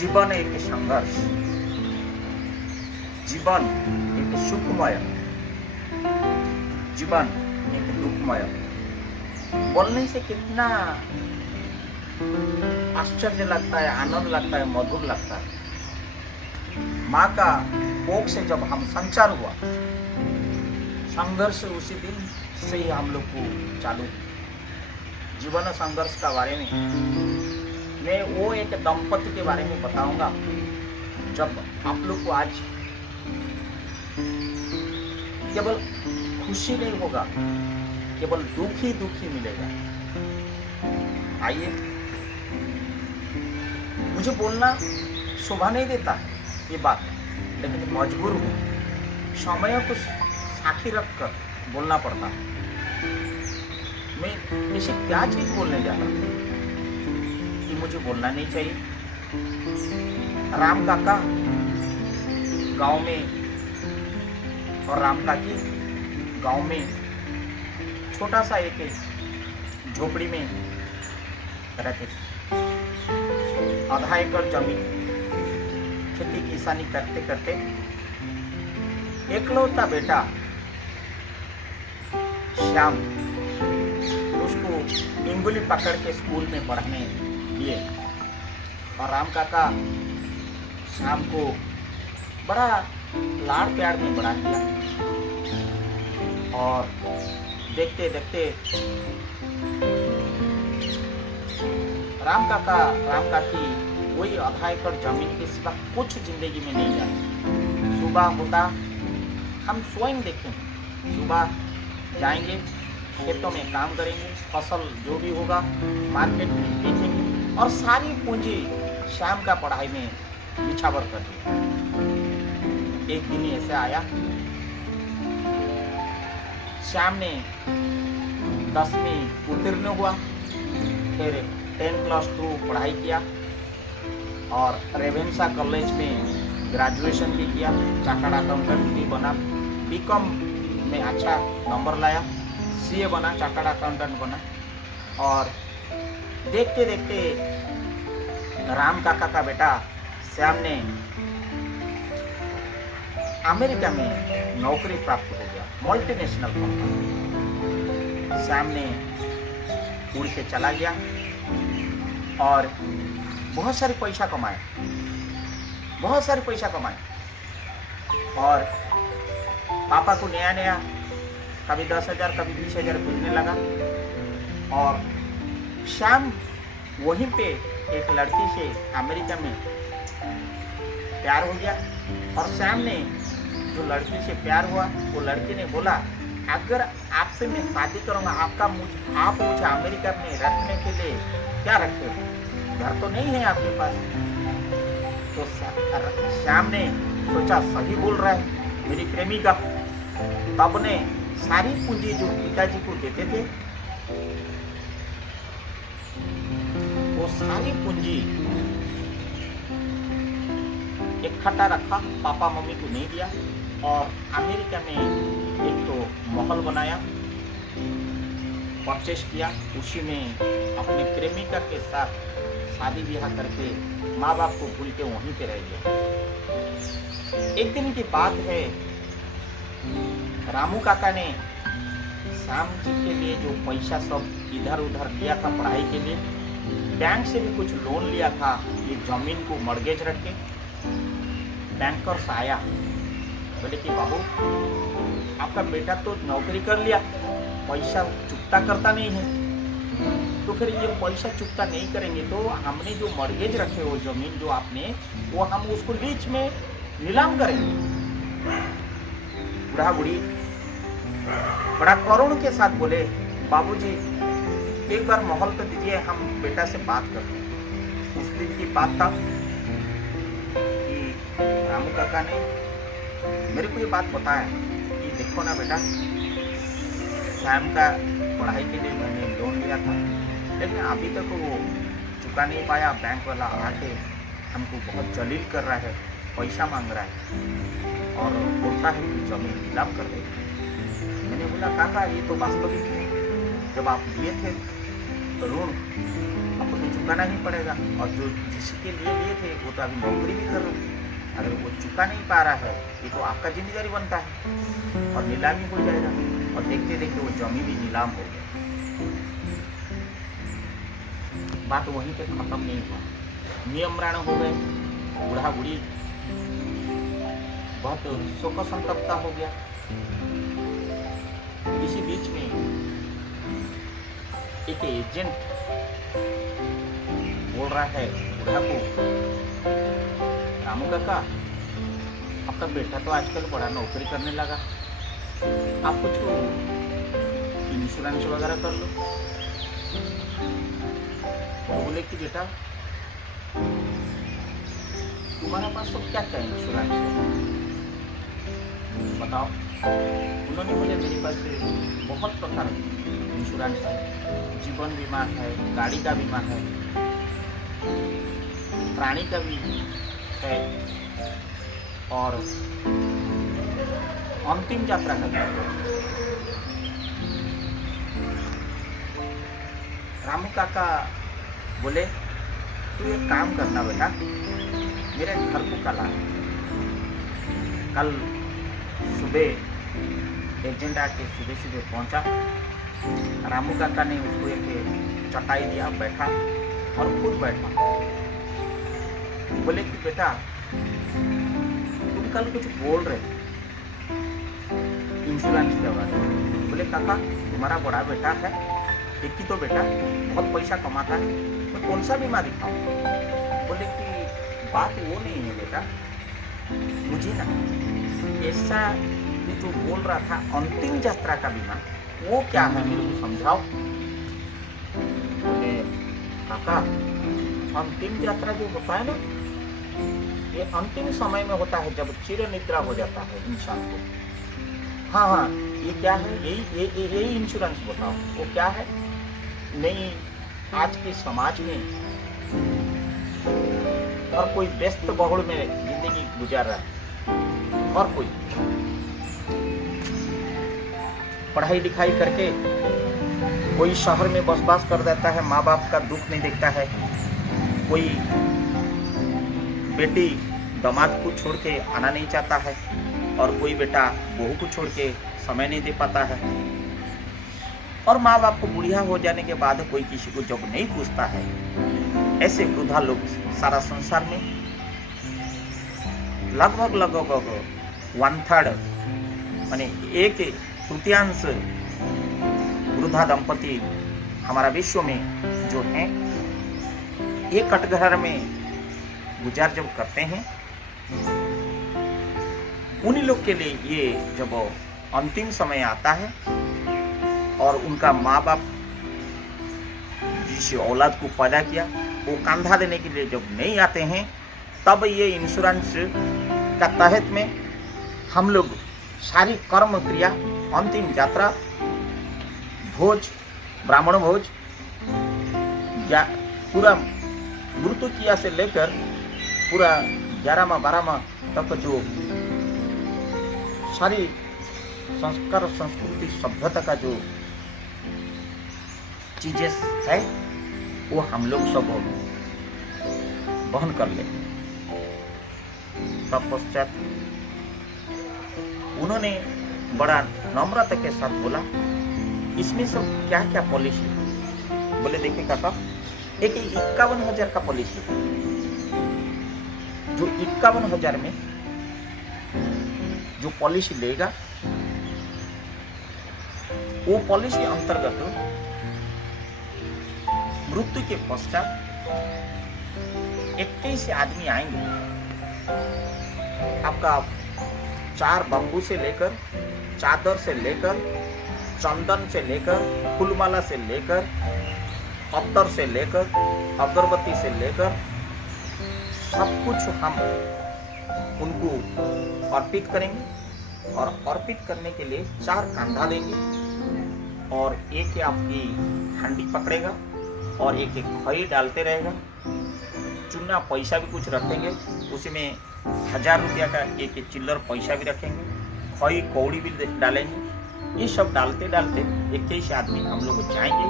जीवन एक संघर्ष, जीवन एक सुखमय, जीवन एक दुखमय। बोलने से कितना आश्चर्य लगता है, आनंद लगता है, मधुर लगता है। माँ का कोख से जब हम संचार हुआ, संघर्ष उसी दिन से ही हम लोग को चालू। जीवन संघर्ष का बारे में मैं वो एक दंपति के बारे में बताऊंगा। जब आप लोग को आज केवल खुशी नहीं होगा, केवल दुख ही दुख ही मिलेगा। आइए, मुझे बोलना शोभा नहीं देता ये बात, लेकिन मजबूर हूँ। समय को साक्षी रखकर बोलना पड़ता है। मैं इसे क्या चीज बोलने जा रहा हूँ कि मुझे बोलना नहीं चाहिए। राम काका गांव में और राम काकी गांव में छोटा सा एक झोपड़ी में रहते थे। आधा एकड़ जमीन, खेती किसानी करते करते एकलौता बेटा श्याम, उसको इंगुली पकड़ के स्कूल में पढ़ने लिए। और राम काका श्याम को बड़ा लाड़ प्यार में बढ़ा दिया। और देखते देखते राम काका राम काकी कोई आधा एकड़ जमीन के सिवा कुछ जिंदगी में नहीं जाते। सुबह होता हम स्वयं देखें, सुबह जाएंगे, खेतों में काम करेंगे, फसल जो भी होगा मार्केट में बेचेंगे और सारी पूंजी शाम का पढ़ाई में निछावर कर दी। एक दिन ऐसे आया, श्याम ने 10वीं उत्तीर्ण हुआ, फिर 10+2 पढ़ाई किया और रेवेन्सा कॉलेज में ग्रेजुएशन भी किया, चार्टर्ड अकाउंटेंट भी बना, बीकॉम में अच्छा नंबर लाया, सीए बना, चार्टर्ड अकाउंटेंट बना। और देखते देखते राम काका का बेटा श्याम ने अमेरिका में नौकरी प्राप्त हो गया, मल्टीनेशनल कंपनी। श्याम ने उड़ के चला गया और बहुत सारे पैसा कमाए, बहुत सारे पैसा कमाए। और पापा को नया नया कभी 10,000 कभी 20,000 भेजने लगा। और श्याम वहीं पे एक लड़की से अमेरिका में प्यार हो गया। और श्याम ने जो लड़की से प्यार हुआ, वो लड़की ने बोला, अगर आपसे मैं शादी करूंगा, आप मुझे अमेरिका में रखने के लिए क्या रखे हो? घर तो नहीं है आपके पास। तो श्याम ने सोचा सही बोल रहा है मेरी प्रेमिका। तब ने सारी पूंजी जो पिताजी को देते थे, वो सारी पूंजी इकट्ठा रखा, पापा मम्मी को नहीं दिया। और अमेरिका में एक तो महल बनाया, परचेस किया, उसी में अपने प्रेमिका के साथ शादी ब्याह करके माँ बाप को भूल के वहीं पे रह गया। एक दिन की बात है, रामू काका ने श्याम जी के लिए जो पैसा सब इधर उधर लिया था पढ़ाई के लिए, बैंक से भी कुछ लोन लिया था, ये जमीन को मॉर्गेज रख के। बैंकर से आया, बोले कि बाबू आपका बेटा तो नौकरी कर लिया, पैसा चुकता करता नहीं है, तो फिर ये पैसा चुकता नहीं करेंगे तो हमने जो मॉर्गेज रखे वो जमीन जो आपने, वो हम उसको लीज में नीलाम करेंगे। बूढ़ा बूढ़ी बड़ा करुण के साथ बोले, बाबूजी एक बार माहौल पे दीजिए, हम बेटा से बात करते हैं। उस दिन की बात था कि रामू काका ने मेरे को ये बात बताया कि देखो ना बेटा, श्याम का पढ़ाई के लिए मैंने लोन लिया था, लेकिन अभी तक वो चुका नहीं पाया। बैंक वाला आके हमको बहुत जलील कर रहा है, पैसा मांग रहा है और बोलता है कि जमीन नीलाम कर दे। मैंने बोला काका ये तो वास्तविक है, जब आप लिए थे तो ऋण आपको चुकाना ही पड़ेगा। और जो जिसके लिए लिए थे वो तो अभी नौकरी भी कर रहे हैं, अगर वो चुका नहीं पा रहा है ये तो आपका जिम्मेदारी बनता है और नीलामी हो जाएगा। और देखते देखते वो जमीन भी नीलाम हो गया। बात वहीं पे खत्म नहीं हुआ, नियमरण हो गए, बूढ़ा बूढ़ी बहुत शोक संतप्ता हो गया। इसी बीच में एक एजेंट बोल रहा है बूढ़ा को, रामू काका आपका बेटा तो आजकल बड़ा नौकरी करने लगा, आप कुछ इंश्योरेंस वगैरह कर लो। तो बोले कि बेटा तुम्हारे पास तो क्या क्या इंश्योरेंस है बताओ। उन्होंने बोले मेरे पास बहुत प्रकार के इंश्योरेंस है, जीवन बीमा है, गाड़ी का बीमा है, प्राणी का भी है और अंतिम यात्रा का भी है। रामू काका बोले तू एक काम करना बेटा, मेरे घर को कल सुबह एजेंट आके सुबह पहुंचा। रामू काका ने उसको एक चटाई दिया, बैठा और खुद बैठा। बोले कि बेटा तुम कल कुछ बोल रहे थे इंश्योरेंस के बारे में। बोले काका तुम्हारा बड़ा बेटा है, एक ही तो बेटा, बहुत पैसा कमाता है, मैं कौन सा बीमा दिखाऊं। बोले कि बात वो नहीं है बेटा, मुझे ना ऐसा जो बोल रहा था अंतिम यात्रा का बीमा वो क्या है मेरे को समझाओ। बोले काका अंतिम यात्रा जो होता है ना ये अंतिम समय में होता है जब चिर निद्रा हो जाता है इंसान को। हाँ ये क्या है, यही इंश्योरेंस बताओ वो क्या है। नहीं आज के समाज में हर कोई व्यस्त बहुल में जिंदगी गुजार रहा है, हर कोई पढ़ाई लिखाई करके कोई शहर में बसबास कर देता है, माँ बाप का दुख नहीं देखता है, कोई बेटी दामाद को छोड़ के आना नहीं चाहता है और कोई बेटा बहू को छोड़ के समय नहीं दे पाता है। और माँ बाप को बुढ़िया हो जाने के बाद कोई किसी को जब नहीं पूछता है, ऐसे वृद्धा लोग सारा संसार में लगभग 1/3 माने 1/3 वृद्धा दंपति हमारा विश्व में जो है एक कटघर में गुजार जब करते हैं, उन्हीं लोग के लिए ये जब अंतिम समय आता है और उनका माँ बाप जिस औलाद को पैदा किया वो कंधा देने के लिए जब नहीं आते हैं, तब ये इंश्योरेंस का तहत में हम लोग सारी कर्म क्रिया, अंतिम यात्रा, भोज, ब्राह्मण भोज, पूरा मृत्यु क्रिया से लेकर पूरा 11वां 12वां तक जो सारी संस्कार, संस्कृति, सभ्यता का जो चीजें है वो हम लोग सब वहन कर लेते हैं। तत्पश्चात उन्होंने बड़ा नम्रता के साथ बोला इसमें सब क्या क्या पॉलिसी है। बोले देखिए काका एक 51,000 का पॉलिसी है, जो 51,000 में जो पॉलिसी लेगा वो पॉलिसी अंतर्गत मृत्यु के पश्चात 21 आदमी आएंगे, आपका 4 बम्बू से लेकर, चादर से लेकर, चंदन से लेकर, फूलमाला से लेकर, अत्तर से लेकर, अगरबत्ती से लेकर सब कुछ हम उनको अर्पित करेंगे और अर्पित करने के लिए 4 कंधा देंगे और एक आपकी हंडी पकड़ेगा और एक खई डालते रहेगा। चुना पैसा भी कुछ रखेंगे, उसमें 1000 रुपया का एक चिल्लर पैसा भी रखेंगे, खई कौड़ी भी डालेंगे। ये सब डालते डालते 21 आदमी हम लोग जाएंगे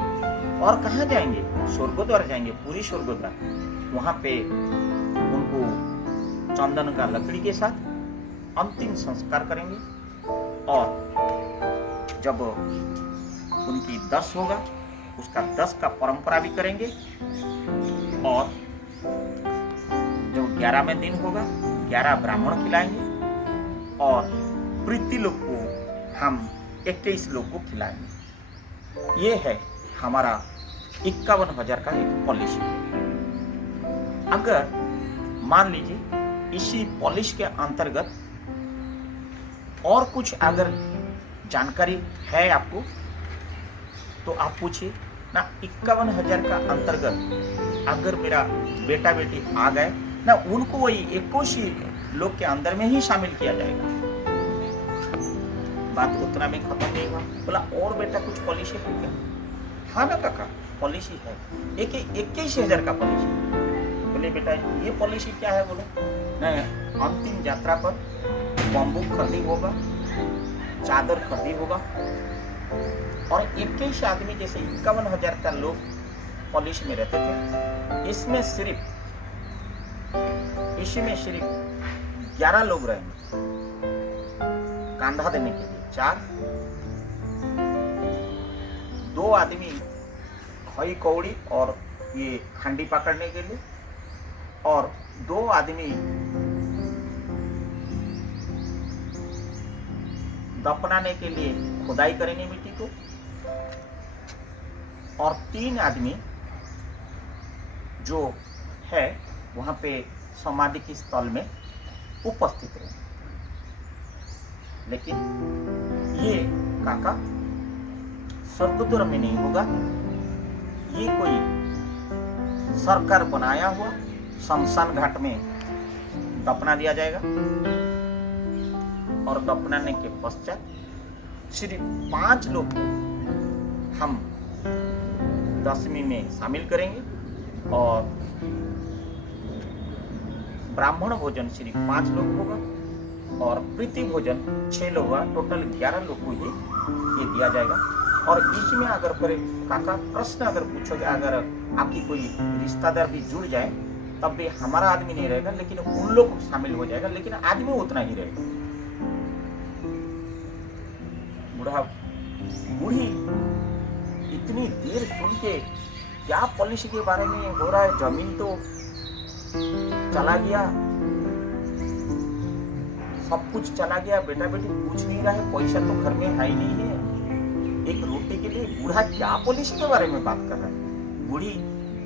और कहाँ जाएंगे, स्वर्गद्वार जाएंगे, पूरी स्वर्गद्वार, वहां पे उनको चंदन का लकड़ी के साथ अंतिम संस्कार करेंगे। और जब उनकी 10 होगा, उसका 10 का परंपरा भी करेंगे। और जब 11वें दिन होगा, 11 ब्राह्मण खिलाएंगे। और प्रीति लोग को हम 21 लोग को खिलाएंगे। ये है हमारा 51,000 का एक पॉलिसी। अगर मान लीजिए इसी पॉलिसी के अंतर्गत और कुछ अगर जानकारी है आपको तो आप पूछिए ना। 51,000 का अंतर्गत अगर मेरा बेटा बेटी आ गए ना, उनको वही 21 लोग के अंदर में ही शामिल किया जाएगा। बात उतना में खत्म नहीं हुआ। बोला और बेटा कुछ पॉलिसी है क्या? हाँ ना काका, पॉलिसी है। 21,000 का पॉलिसी। बोले बेटा ये पॉलिसी क्या है? बोले नहीं, अंतिम यात्रा पर बम्बू खरीदी होगा, चादर खरीदी होगा। और 21 आदमी जैसे 51,000 का लोग पॉलिसी में रहते थे, इसमें सिर्फ 11 लोग रहेंगे कांधा देने के लिए। 4 2 आदमी खई कौड़ी और ये हंडी पकड़ने के लिए, और 2 आदमी दफनाने के लिए खुदाई करेंगे मिट्टी को, और 3 आदमी जो है वहां पे समाधि के स्थल में उपस्थित रहेंगे। लेकिन ये काका स्वर्गद्वार में नहीं होगा, ये कोई सरकार बनाया हुआ शमशान घाट में दफना दिया जाएगा। और दफनाने के पश्चात सिर्फ 5 लोग हम 10वीं में शामिल करेंगे। और ब्राह्मण भोजन सिर्फ 5 लोग होगा, और प्रीति भोजन 6 लोग होगा। टोटल 11 लोग को ये दिया जाएगा। और इसमें अगर काका प्रश्न अगर पूछोगे, अगर आपकी कोई रिश्तेदार भी जुड़ जाए तब भी हमारा आदमी नहीं रहेगा, लेकिन उन लोग शामिल हो जाएगा, लेकिन आदमी उतना ही रहेगा। बूढ़ी इतनी देर सुन के क्या पॉलिसी के बारे में हो रहा है, जमीन तो चला गया, सब कुछ चला गया, बेटा बेटी पूछ नहीं रहा है, पैसा तो घर में है ही नहीं है, एक रोटी के लिए बूढ़ा क्या पॉलिसी के बारे में बात कर रहा है। बूढ़ी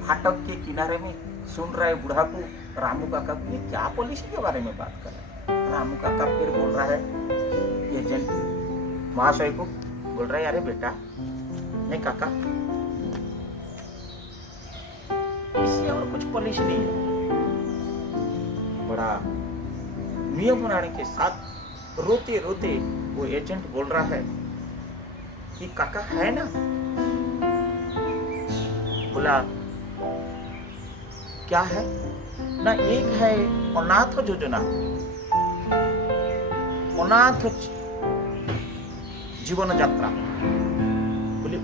फाटक के किनारे में सुन रहा है बूढ़ा को, रामू काका ये क्या पॉलिसी के बारे में बात कर रहा है। रामू काका फिर बोल रहा है एजेंट महाशय को, बोल रहा है अरे बेटा नहीं काका, इससे और कुछ पॉलिसी नहीं है। बड़ा नियम बनाने के साथ रोते रोते वो एजेंट बोल रहा है कि काका है ना? बोला क्या है ना? एक है अनाथ योजना, अनाथ जीवन यात्रा। बोले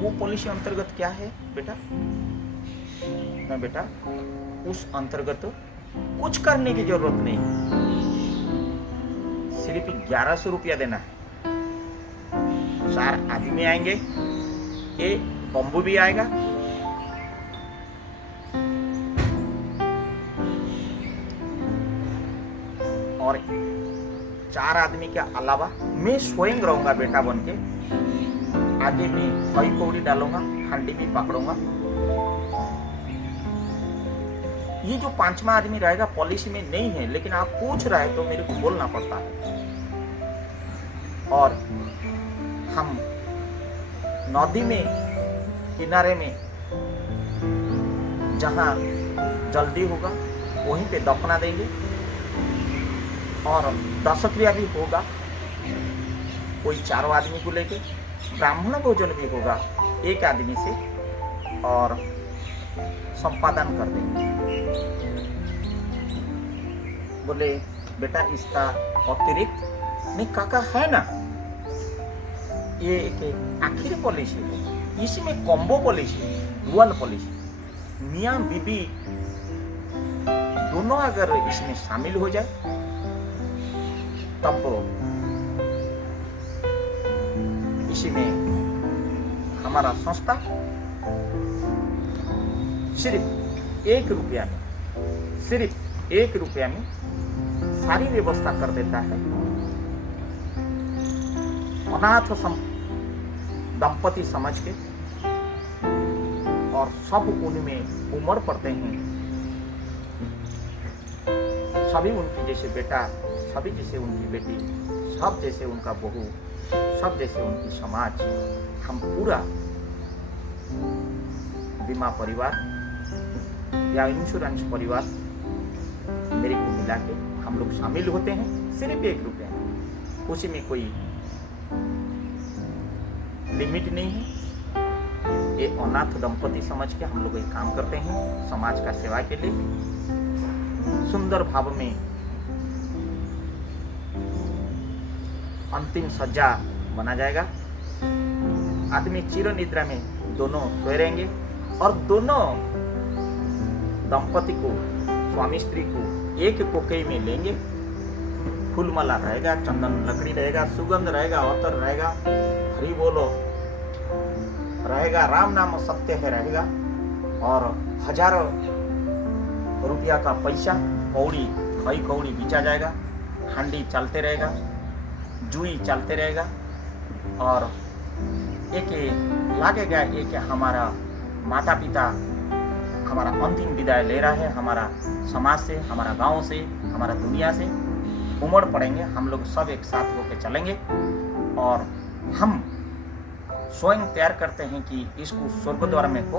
वो पॉलिसी अंतर्गत क्या है बेटा? ना बेटा उस अंतर्गत कुछ करने की जरूरत नहीं, सिर्फ 1100 रुपया देना है। 4 आदमी आएंगे, एक बम्बू भी आएगा, और 4 आदमी के अलावा मैं स्वयं रहूंगा बेटा बन के, आगे भी खई कौड़ी डालूंगा, हंडी भी पकड़ूंगा। ये जो 5वां आदमी रहेगा पॉलिसी में नहीं है, लेकिन आप पूछ रहे हैं तो मेरे को बोलना पड़ता है। और हम नदी में किनारे में जहां जल्दी होगा वहीं पे दफना देंगे, और दशक्रिया भी होगा कोई 4 आदमी को लेके। ब्राह्मण भोजन भी होगा 1 आदमी से, और संपादन कर देंगे। बोले बेटा इसका अतिरिक्त नहीं काका है ना, ये एक आखिरी पॉलिसी है, इसमें कॉम्बो पॉलिसी, डुअल पॉलिसी। मियाँ बीबी दोनों अगर इसमें शामिल हो जाए तब इसी में हमारा संस्था सिर्फ 1 रुपया में, सिर्फ 1 रुपया में सारी व्यवस्था कर देता है। अनाथ दंपति समझ के और सब उनमें उमड़ पड़ते हैं, सभी उनकी जैसे बेटा, सभी जैसे उनकी बेटी, सब जैसे उनका बहू, सब जैसे उनकी समाज। हम पूरा बीमा परिवार या इंश्योरेंस परिवार मेरे को मिला के हम लोग शामिल होते हैं सिर्फ 1 रुपया में। उसी में कोई लिमिट नहीं है। ये अनाथ दंपति समझ के हम लोग ये काम करते हैं समाज का सेवा के लिए। सुंदर भाव में अंतिम सज्जा बना जाएगा। आदमी चिर निद्रा में दोनों सोए रहेंगे और दोनों दंपति को, स्वामी स्त्री को एक कोकई में लेंगे। फूलमाला रहेगा, चंदन लकड़ी रहेगा, सुगंध रहेगा, अतर रहेगा, हरि बोलो रहेगा, राम नाम सत्य है रहेगा, और 1000 रुपया का पैसा कौड़ी, खई कौड़ी बिचा जाएगा। हांडी चलते रहेगा, जुई चलते रहेगा, और एक लागेगा एक हमारा माता पिता हमारा अंतिम विदाई ले रहा है, हमारा समाज से, हमारा गांव से, हमारा दुनिया से उमड़ पड़ेंगे। हम लोग सब एक साथ होकर चलेंगे और हम स्वयं तैयार करते हैं कि इसको स्वर्ग द्वार में हो,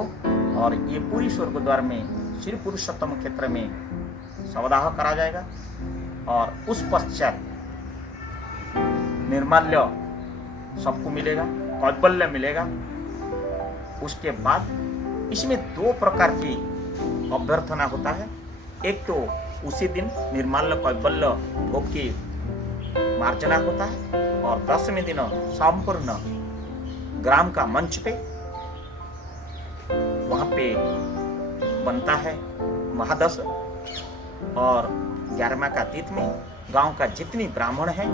और ये पूरी स्वर्ग द्वार में श्री पुरुषोत्तम क्षेत्र में सवदाह करा जाएगा। और उस पश्चात निर्माल्य सबको मिलेगा, कैबल्य मिलेगा। उसके बाद इसमें 2 प्रकार की अभ्यर्थना होता है। एक तो उसी दिन निर्माल्य कैबल्य भोग की मार्जना होता है, और 10वें दिन संपूर्ण ग्राम का मंच पे वहां पे बनता है महादश, और 11वां का तीर्थ में गांव का जितनी ब्राह्मण है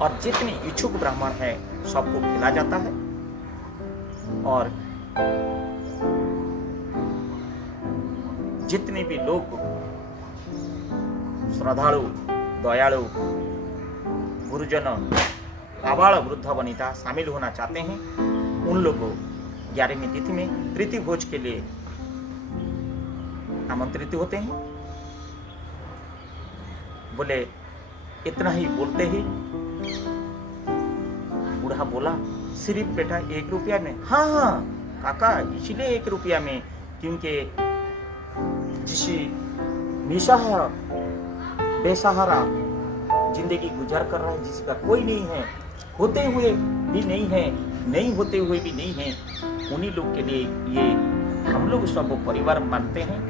और जितनी इच्छुक ब्राह्मण है सबको खिला जाता है। और जितने भी लोग श्रद्धालु, दयालु, गुरुजन, आबाल वृद्ध वनिता शामिल होना चाहते हैं, उन लोगों 11वीं तिथि में प्रीति भोज के लिए आमंत्रित होते हैं। बोले इतना ही बोलते ही बूढ़ा बोला, सिर्फ बेटा 1 रुपया में? हाँ हाँ काका, इसलिए 1 रुपया में, क्योंकि जिसे निसहारा बेसहारा जिंदगी गुजार कर रहा है, जिसका कोई नहीं है, होते हुए भी नहीं है, नहीं होते हुए भी नहीं है, उन्हीं लोग के लिए ये हम लोग सब परिवार मानते हैं,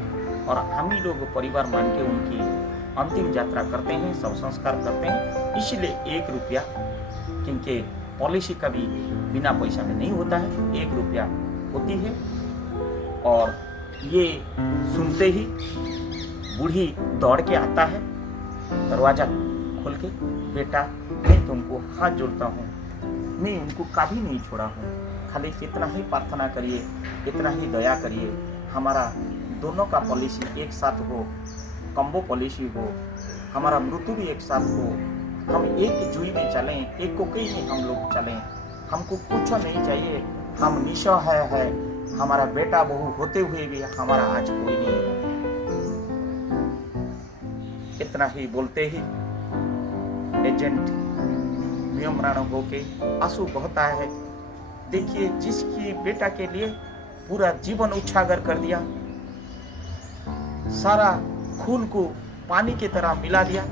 और हम ही लोग परिवार मान के उनकी अंतिम यात्रा करते हैं, सब संस्कार करते हैं। इसलिए 1 रुपया, क्योंकि पॉलिसी कभी बिना पैसा में नहीं होता है, 1 रुपया होती है। और ये सुनते ही बूढ़ी दौड़ के आता है, दरवाजा खोल के, बेटा मैं तुमको हाथ जोड़ता हूँ, मैं उनको कभी नहीं छोड़ा हूँ, खाली इतना ही प्रार्थना करिए, इतना ही दया करिए, हमारा दोनों का पॉलिसी एक साथ हो, कम्बो पॉलिसी हो, हमारा मृत्यु भी एक साथ हो, हम एक जुई में चलें, एक कोकई में हम लोग चलें, हमको कुछ नहीं चाहिए, हम निसहाय है, हमारा बेटा बहू होते हुए भी हमारा आज कोई नहीं है। इतना ही बोलते ही एजेंट म्रियम्राण होके आंसू बहता है। देखिए, जिसकी बेटा के लिए पूरा जीवन उछागर कर दिया, सारा खून को पानी की तरह मिला दिया,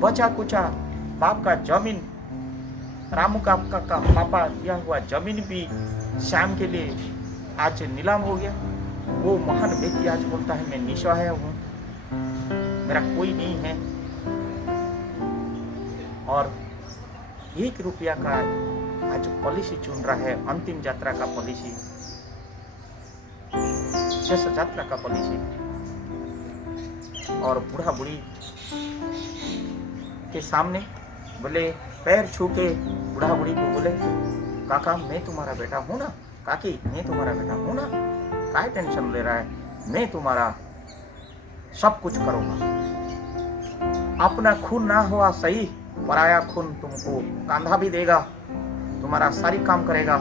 बचा कुचा बाप का जमीन, रामू का पापा दिया हुआ जमीन भी श्याम के लिए आज नीलाम हो गया। वो महान व्यक्ति आज बोलता है मैं निसहाय हूँ, मेरा कोई नहीं है, और 1 रुपया का आज पॉलिसी चुन रहा है, अंतिम यात्रा का पॉलिसी। शेष यात्रा का पॉलिसी। और बूढ़ा बूढ़ी के सामने बोले, पैर छू के बूढ़ा बूढ़ी को बोले, काका मैं तुम्हारा बेटा हूं ना, काकी मैं तुम्हारा बेटा हूं ना, काय टेंशन ले रहा है, मैं तुम्हारा सब कुछ करूंगा। अपना खून ना हुआ सही, पराया खून तुमको कांधा भी देगा, तुम्हारा सारी काम करेगा,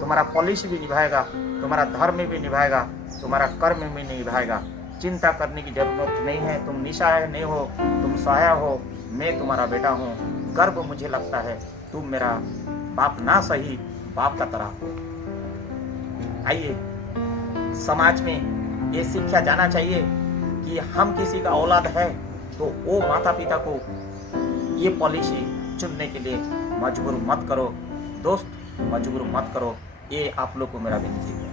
तुम्हारा पॉलिसी भी निभाएगा, तुम्हारा धर्म भी निभाएगा, तुम्हारा कर्म भी निभाएगा। चिंता करने की जरूरत नहीं है। तुम निसहाय नहीं हो, तुम सहाय हो। मैं तुम्हारा बेटा हूँ, गर्व मुझे लगता है, तुम मेरा बाप ना सही बाप का तरह हो। आइए, समाज में ये शिक्षा जाना चाहिए कि हम किसी का औलाद है तो वो माता पिता को ये पॉलिसी चुनने के लिए मजबूर मत करो। दोस्त, मजबूर मत करो। ये आप लोग को मेरा विनती है।